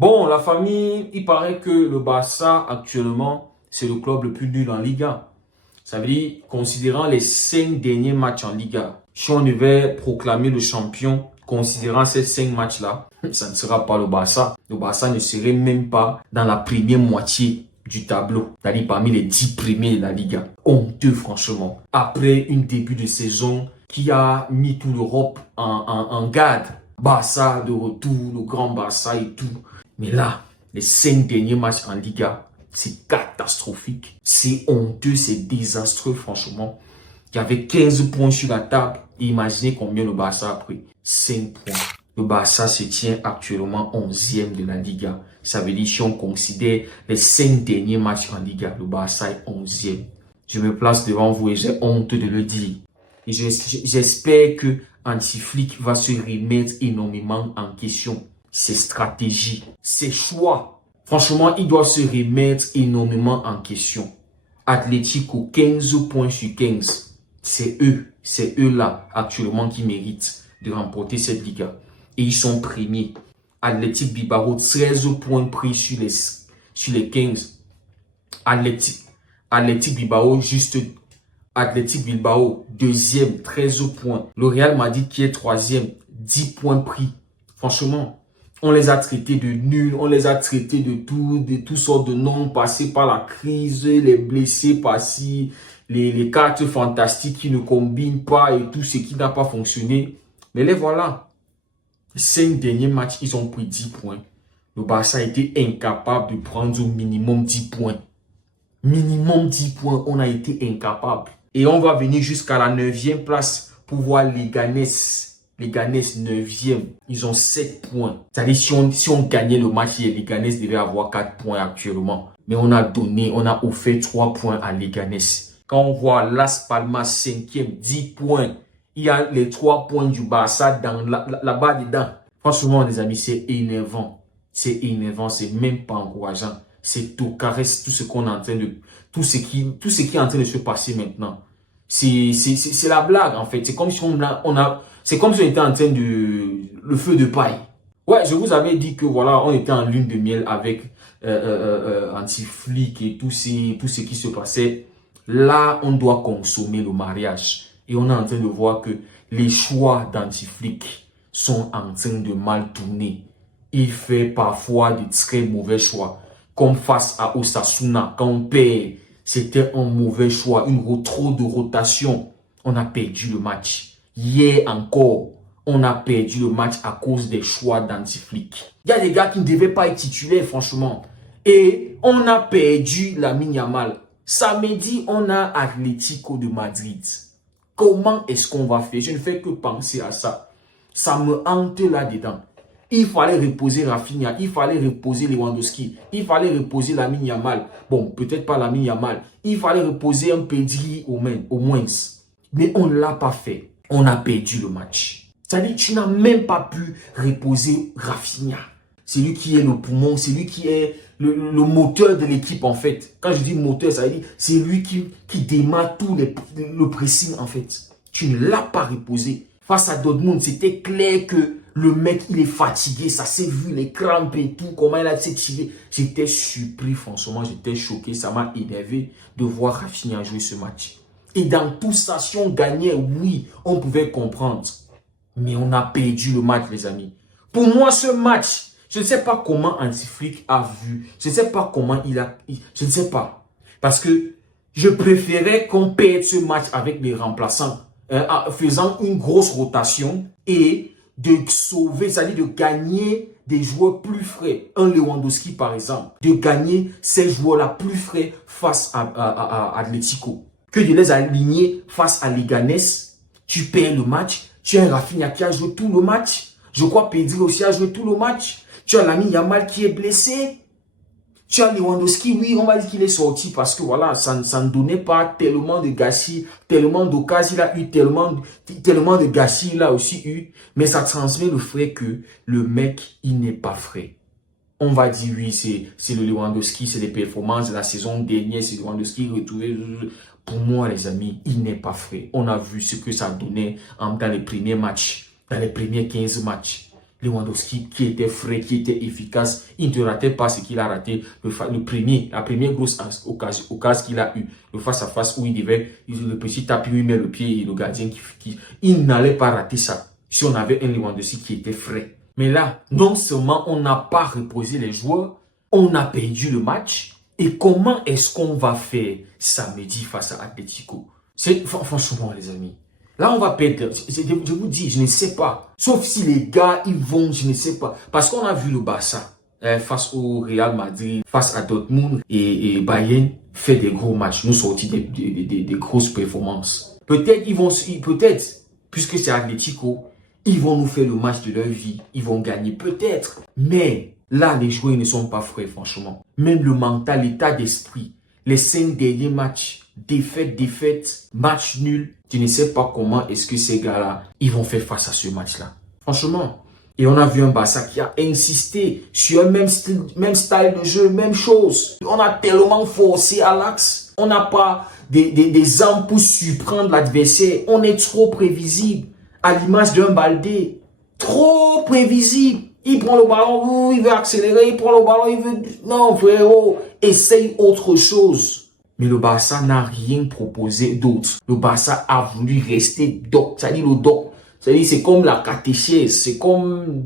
Bon, la famille, il paraît que le Barça, actuellement, c'est le club le plus nul en Liga. Ça veut dire, considérant les 5 derniers matchs en Liga, si on devait proclamer le champion, considérant ces 5 matchs-là, ça ne sera pas le Barça. Le Barça ne serait même pas dans la première moitié du tableau, c'est-à-dire parmi les 10 premiers de la Liga. Honteux, franchement. Après un début de saison qui a mis toute l'Europe en garde. Barça de retour, le grand Barça et tout. Mais là, les 5 derniers matchs en Liga, c'est catastrophique. C'est honteux, c'est désastreux, franchement. Il y avait 15 points sur la table. Et imaginez combien le Barça a pris. 5 points. Le Barça se tient actuellement 11e de la Liga. Ça veut dire, si on considère les 5 derniers matchs en Liga, le Barça est 11e. Je me place devant vous et j'ai honte de le dire. Et j'espère que Hansi Flick va se remettre énormément en question. Ses stratégies, ses choix. Franchement, il doit se remettre énormément en question. Atlético, 15 points sur 15. C'est eux là, actuellement, qui méritent de remporter cette Liga. Et ils sont premiers. Athletic Bilbao, 13 points pris sur les 15. Athletic Bilbao, Athletic Bilbao, deuxième, 13 points. Le Real Madrid qui est troisième, 10 points pris. Franchement, on les a traités de nuls, on les a traités de toutes sortes de noms, passés par la crise, les blessés par-ci, les cartes fantastiques qui ne combinent pas et tout ce qui n'a pas fonctionné. Mais les voilà. Les 5 derniers matchs, ils ont pris 10 points. Le Barça a été incapable de prendre au minimum 10 points. Minimum 10 points, on a été incapable. Et on va venir jusqu'à la 9e place pour voir Leganés. Leganés 9e, ils ont 7 points. C'est-à-dire si on gagnait le match, Leganés devait avoir 4 points actuellement. Mais on a offert 3 points à Leganés. Quand on voit Las Palmas 5e, 10 points, il y a les 3 points du Barça là-bas dedans. Franchement, les amis, c'est énervant. C'est énervant, c'est même pas encourageant. C'est tout caresse tout ce qu'on est en train de, tout ce qui est en train de se passer maintenant. C'est la blague, en fait. C'est comme si c'est comme si on était en train de, le feu de paille. Ouais, je vous avais dit que voilà, on était en lune de miel avec Hansi Flick et tout ce qui se passait. Là, on doit consommer le mariage. Et on est en train de voir que les choix d'Hansi Flick sont en train de mal tourner. Il fait parfois de très mauvais choix. Comme face à Osasuna, quand on perd, c'était un mauvais choix, trop de rotation. On a perdu le match. Hier encore, on a perdu le match à cause des choix d'Hansi Flick. Il y a des gars qui ne devaient pas être titulaires, franchement. Et on a perdu Lamine Yamal. Samedi, on a Atlético de Madrid. Comment est-ce qu'on va faire? Je ne fais que penser à ça. Ça me hante là-dedans. Il fallait reposer Rafinha, il fallait reposer Lewandowski, il fallait reposer Lamine Yamal. Bon, peut-être pas Lamine Yamal. Il fallait reposer un Pedri au moins. Mais on ne l'a pas fait. On a perdu le match. C'est-à-dire, tu n'as même pas pu reposer Rafinha. C'est lui qui est le poumon, c'est lui qui est le moteur de l'équipe en fait. Quand je dis moteur, ça veut dire c'est lui qui démarre tout le pressing en fait. Tu ne l'as pas reposé. Face à Dortmund, c'était clair que le mec, il est fatigué. Ça s'est vu, les crampes et tout, comment il a s'est tiré. J'étais surpris, franchement, j'étais choqué. Ça m'a énervé de voir Rafinha jouer ce match. Et dans tout ça, si on gagnait, oui, on pouvait comprendre. Mais on a perdu le match, les amis. Pour moi, ce match, je ne sais pas comment Hansi Flick a vu. Je ne sais pas comment je ne sais pas. Parce que je préférais qu'on perde ce match avec les remplaçants. Faisant une grosse rotation et de sauver, c'est-à-dire de gagner des joueurs plus frais. Un Lewandowski, par exemple. De gagner ces joueurs-là plus frais face à Atlético. Que de les aligner face à Leganés. Tu perds le match. Tu as un Rafinha qui a joué tout le match. Je crois Pedri aussi a joué tout le match. Tu as Lamine Yamal qui est blessé. Tu as Lewandowski, oui, on va dire qu'il est sorti parce que voilà, ça ne donnait pas tellement de gâchis, tellement d'occasions, il a eu tellement de gâchis, il a aussi eu. Mais ça transmet le fait que le mec, il n'est pas frais. On va dire, oui, c'est le Lewandowski, c'est les performances de la saison dernière, c'est Lewandowski retrouvé. Pour moi, les amis, il n'est pas frais. On a vu ce que ça donnait dans les premiers matchs, dans les premiers 15 matchs. Lewandowski qui était frais, qui était efficace. Il ne ratait pas ce qu'il a raté. La première grosse occasion qu'il a eu, le face-à-face où il devait, le petit tapis où il met le pied et le gardien il n'allait pas rater ça. Si on avait un Lewandowski qui était frais. Mais là, non seulement on n'a pas reposé les joueurs, on a perdu le match. Et comment est-ce qu'on va faire samedi face à Atletico? Franchement, les amis. Là, on va perdre. Je vous dis, je ne sais pas. Sauf si les gars, ils vont, je ne sais pas. Parce qu'on a vu le Barça face au Real Madrid, face à Dortmund et Bayern fait des gros matchs, nous sortis des grosses performances. Peut-être, puisque c'est Atletico, ils vont nous faire le match de leur vie. Ils vont gagner, peut-être. Mais là, les joueurs ne sont pas frais, franchement. Même le mental, l'état d'esprit, les 5 derniers matchs, défaite, match nul. Je ne sais pas comment est-ce que ces gars-là, ils vont faire face à ce match-là. Franchement. Et on a vu un Barça qui a insisté sur un même style de jeu, même chose. On a tellement forcé à l'axe. On n'a pas des armes pour surprendre l'adversaire. On est trop prévisible. À l'image d'un Baldé. Trop prévisible. Il prend le ballon, il veut accélérer, il prend le ballon, il veut... Non, frérot, essaye autre chose. Mais le Barça n'a rien proposé d'autre. Le Barça a voulu rester doc. C'est-à-dire le doc. C'est-à-dire c'est comme la catéchèse. C'est comme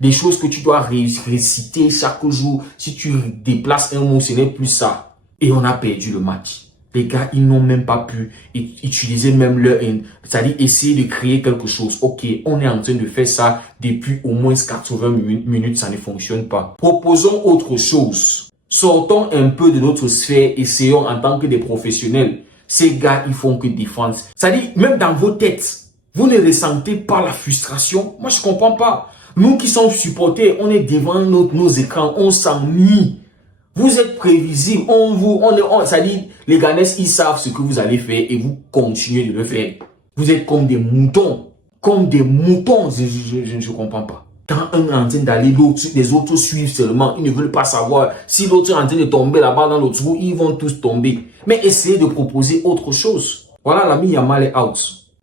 des choses que tu dois réciter chaque jour. Si tu déplaces un mot, ce n'est plus ça. Et on a perdu le match. Les gars, ils n'ont même pas pu utiliser même leur... C'est-à-dire essayer de créer quelque chose. Ok, on est en train de faire ça depuis au moins 80 minutes. Ça ne fonctionne pas. Proposons autre chose. Sortons un peu de notre sphère, essayons en tant que des professionnels. Ces gars, ils font que défendre. C'est-à-dire, même dans vos têtes, vous ne ressentez pas la frustration. Moi, je comprends pas. Nous qui sommes supporters, on est devant nos écrans, on s'ennuie. Vous êtes prévisibles, c'est-à-dire, les Ghanais, ils savent ce que vous allez faire et vous continuez de le faire. Vous êtes comme des moutons. Comme des moutons, je ne comprends pas. Quand un est en train d'aller, les autres suivent seulement. Ils ne veulent pas savoir. Si l'autre est en train de tomber là-bas dans le trou, ils vont tous tomber. Mais essayez de proposer autre chose. Voilà, l'ami Yamal est out.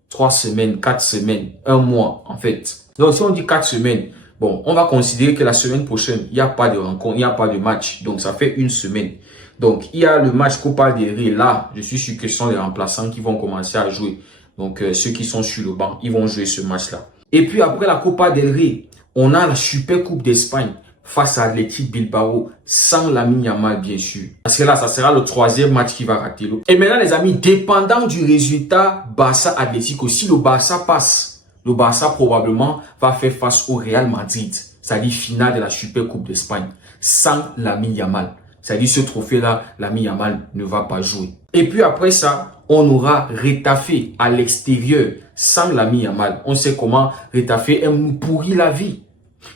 3 semaines, 4 semaines, 1 mois en fait. Donc si on dit 4 semaines, bon, on va considérer que la semaine prochaine, il n'y a pas de rencontre, il n'y a pas de match. Donc ça fait 1 semaine. Donc il y a le match Copa del Rey. Là, je suis sûr que ce sont les remplaçants qui vont commencer à jouer. Donc ceux qui sont sur le banc, ils vont jouer ce match-là. Et puis après la Copa del Rey, on a la Super Coupe d'Espagne face à Athletic Bilbao, sans Lamine Yamal bien sûr. Parce que là, ça sera le 3e match qui va rater. Et maintenant les amis, dépendant du résultat Barça-Athletic, si le Barça passe, le Barça probablement va faire face au Real Madrid. C'est-à-dire finale de la Super Coupe d'Espagne, sans Lamine Yamal. C'est-à-dire ce trophée-là, Lamine Yamal ne va pas jouer. Et puis après ça, on aura Retafe à l'extérieur, sans Lamine Yamal. On sait comment Retafe aime nous pourrir la vie.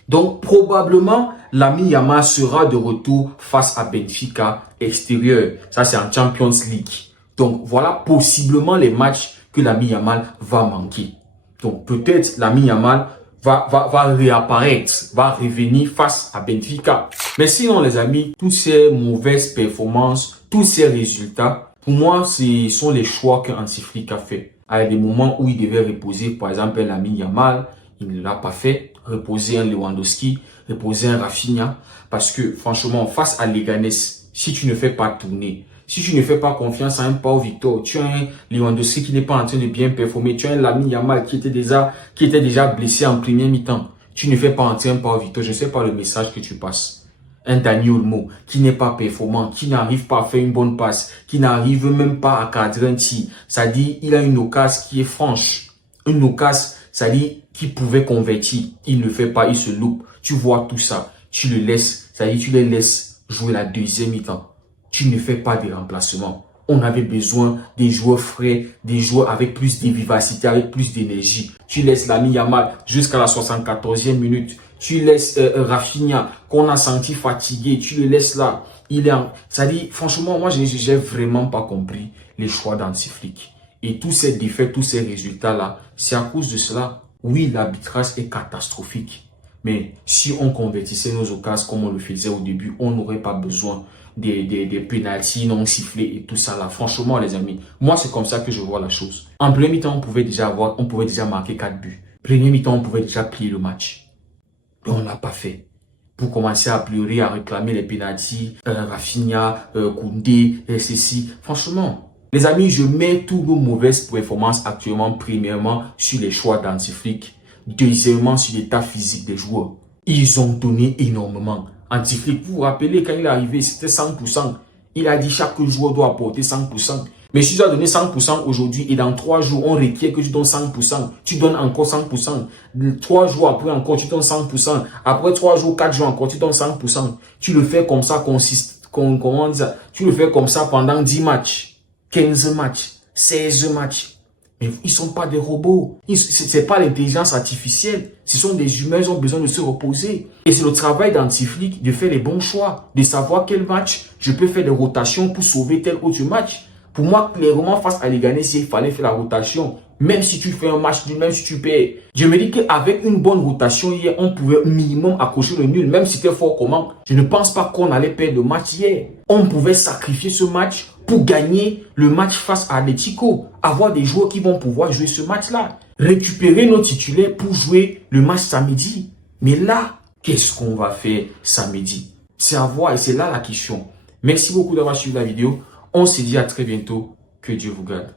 Donc probablement, Lamine Yamal sera de retour face à Benfica extérieur. Ça c'est en Champions League. Donc voilà possiblement les matchs que Lamine Yamal va manquer. Donc peut-être Lamine Yamal va réapparaître, va revenir face à Benfica. Mais sinon les amis, toutes ces mauvaises performances, tous ces résultats, pour moi, ce sont les choix que Hansi Flick a fait. À des moments où il devait reposer, par exemple, Lamine Yamal, il ne l'a pas fait. Reposer un Lewandowski, reposer un Rafinha. Parce que franchement, face à Leganés, si tu ne fais pas tourner, si tu ne fais pas confiance à un Pau Victor, tu as un Lewandowski qui n'est pas en train de bien performer, tu as un Lamine Yamal qui était déjà blessé en première mi-temps. Tu ne fais pas entrer un Pau Victor, je ne sais pas le message que tu passes. Un Dani Olmo qui n'est pas performant, qui n'arrive pas à faire une bonne passe, qui n'arrive même pas à cadrer un tir. Ça dit, il a une occasion qui est franche. Une occasion, ça dit, qui pouvait convertir. Il ne fait pas, il se loupe. Tu vois tout ça. Tu le laisses, ça dit, tu les laisses jouer la deuxième mi-temps. Tu ne fais pas de remplacement. On avait besoin des joueurs frais, des joueurs avec plus de vivacité, avec plus d'énergie. Tu laisses Lamine Yamal jusqu'à la 74e minute. Tu laisses Rafinha, qu'on a senti fatigué, tu le laisses là. Ça dit, franchement, moi, j'ai vraiment pas compris les choix d'Hansi Flick. Et tous ces défaites, tous ces résultats-là, c'est à cause de cela. Oui, l'arbitrage est catastrophique. Mais si on convertissait nos occasions comme on le faisait au début, on n'aurait pas besoin des pénaltys non sifflés et tout ça là. Franchement, les amis, moi, c'est comme ça que je vois la chose. En premier mi-temps, on pouvait déjà marquer 4 buts. Premier mi-temps, on pouvait déjà plier le match. Et on l'a pas fait. Pour commencer à pleurer, à réclamer les pénaltys, Rafinha, Koundé, ceci. Franchement, les amis, je mets toutes nos mauvaises performances actuellement, premièrement, sur les choix d'Anti-Flick. Deuxièmement, sur l'état physique des joueurs. Ils ont donné énormément. Anti-Flick, vous vous rappelez, quand il est arrivé, c'était 100%. Il a dit chaque joueur doit apporter 100%. Mais si tu dois donner 100% aujourd'hui et dans 3 jours, on requiert que tu donnes 100%, tu donnes encore 100%. 3 jours après encore, tu donnes 100%. Après 3 jours, 4 jours encore, tu donnes 100%. Tu le fais comme ça, comment on dit ça? Tu le fais comme ça pendant 10 matchs, 15 matchs, 16 matchs. Mais ils sont pas des robots. C'est pas l'intelligence artificielle. Ce sont des humains, ils ont besoin de se reposer. Et c'est le travail d'Anti-Flick de faire les bons choix, de savoir quel match je peux faire des rotations pour sauver tel autre match. Pour moi, clairement, face à Leganés, il fallait faire la rotation. Même si tu fais un match, même si tu perds. Je me dis qu'avec une bonne rotation hier, on pouvait au minimum accrocher le nul, même si c'était fort comment. Je ne pense pas qu'on allait perdre le match hier. On pouvait sacrifier ce match pour gagner le match face à Atlético. Avoir des joueurs qui vont pouvoir jouer ce match-là. Récupérer nos titulaires pour jouer le match samedi. Mais là, qu'est-ce qu'on va faire samedi? C'est à voir et c'est là la question. Merci beaucoup d'avoir suivi la vidéo. On se dit à très bientôt. Que Dieu vous garde.